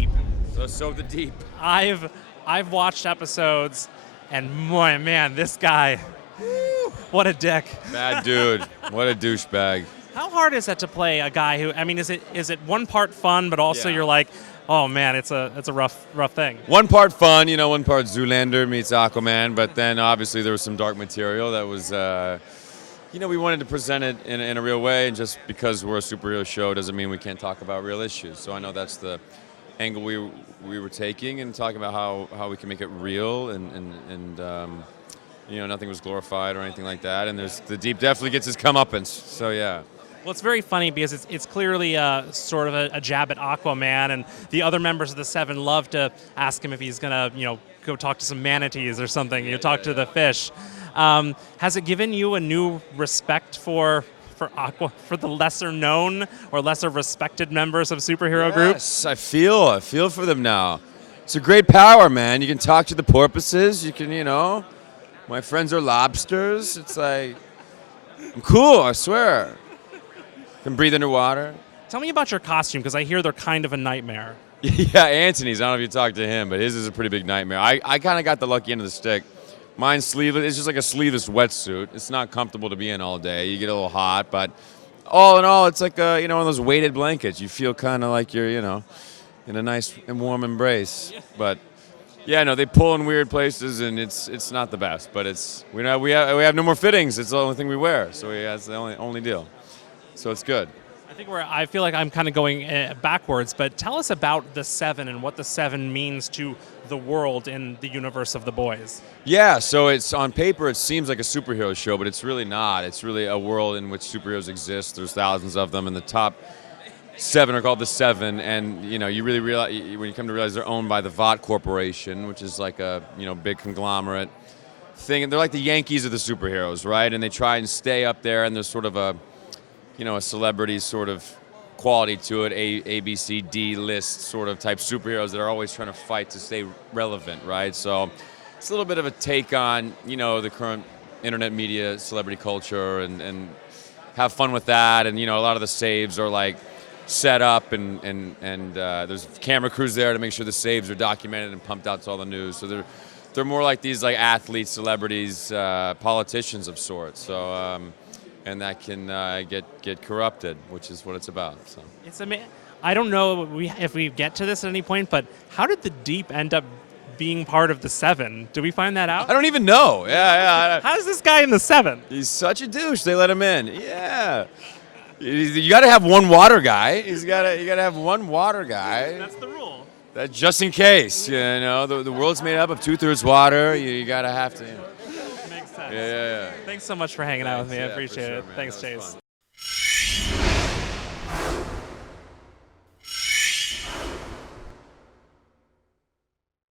deep. So the deep. I've watched episodes, and boy, man, this guy, what a dick. Bad dude. What a douchebag. How hard is that to play a guy who? I mean, is it one part fun, but also Yeah. you're like, oh man, it's a rough thing. One part fun, one part Zoolander meets Aquaman, but then obviously there was some dark material that was, we wanted to present it in a real way, and just because we're a superhero show doesn't mean we can't talk about real issues. So I know that's the angle we were taking, and talking about how we can make it real, and nothing was glorified or anything like that. And the deep definitely gets his comeuppance. So yeah. Well, it's very funny because it's clearly sort of a jab at Aquaman, and the other members of the Seven love to ask him if he's gonna, go talk to some manatees or something. Talk to the fish. Has it given you a new respect for the lesser known or lesser respected members of superhero groups? Yes, I feel for them now. It's a great power, man. You can talk to the porpoises. You can, my friends are lobsters. It's like, I'm cool, I swear. Can breathe underwater. Tell me about your costume, because I hear they're kind of a nightmare. Yeah, Anthony's. I don't know if you talked to him, but his is a pretty big nightmare. I kind of got the lucky end of the stick. Mine's sleeveless. It's just like a sleeveless wetsuit. It's not comfortable to be in all day. You get a little hot, but all in all, it's like one of those weighted blankets. You feel kind of like you're, in a nice and warm embrace. But yeah, no, they pull in weird places, and it's not the best. But we have no more fittings. It's the only thing we wear, so that's the only deal. So it's good. I feel like I'm kind of going backwards, but tell us about the Seven and what the Seven means to the world in the universe of The Boys. Yeah, so it's on paper it seems like a superhero show, but it's really not. It's really a world in which superheroes exist. There's thousands of them, and the top 7 are called the Seven. And you really realize when you come to realize they're owned by the Vought Corporation, which is like a big conglomerate thing. And they're like the Yankees of the superheroes, right? And they try and stay up there, and there's sort of a celebrity sort of quality to it, A, B, C, D list sort of type superheroes that are always trying to fight to stay relevant, right? So it's a little bit of a take on, the current internet media, celebrity culture, and have fun with that. And, a lot of the saves are like set up, and there's camera crews there to make sure the saves are documented and pumped out to all the news. So they're more like these like athletes, celebrities, politicians of sorts. So, and that can get corrupted, which is what it's about. So It's amazing. I don't know if we get to this at any point, but how did the Deep end up being part of the Seven? Did we find that out? I don't even know. Yeah. How's this guy in the Seven? He's such a douche. They let him in. Yeah. You got to have one water guy. You got to have one water guy. That's the rule. That just in case. The world's made up of 2/3 water. You got to have to. Makes sense. Yeah. Thanks so much for hanging out with me. I Yeah, for appreciate sure, it. man. Thanks, That was Chase. fun.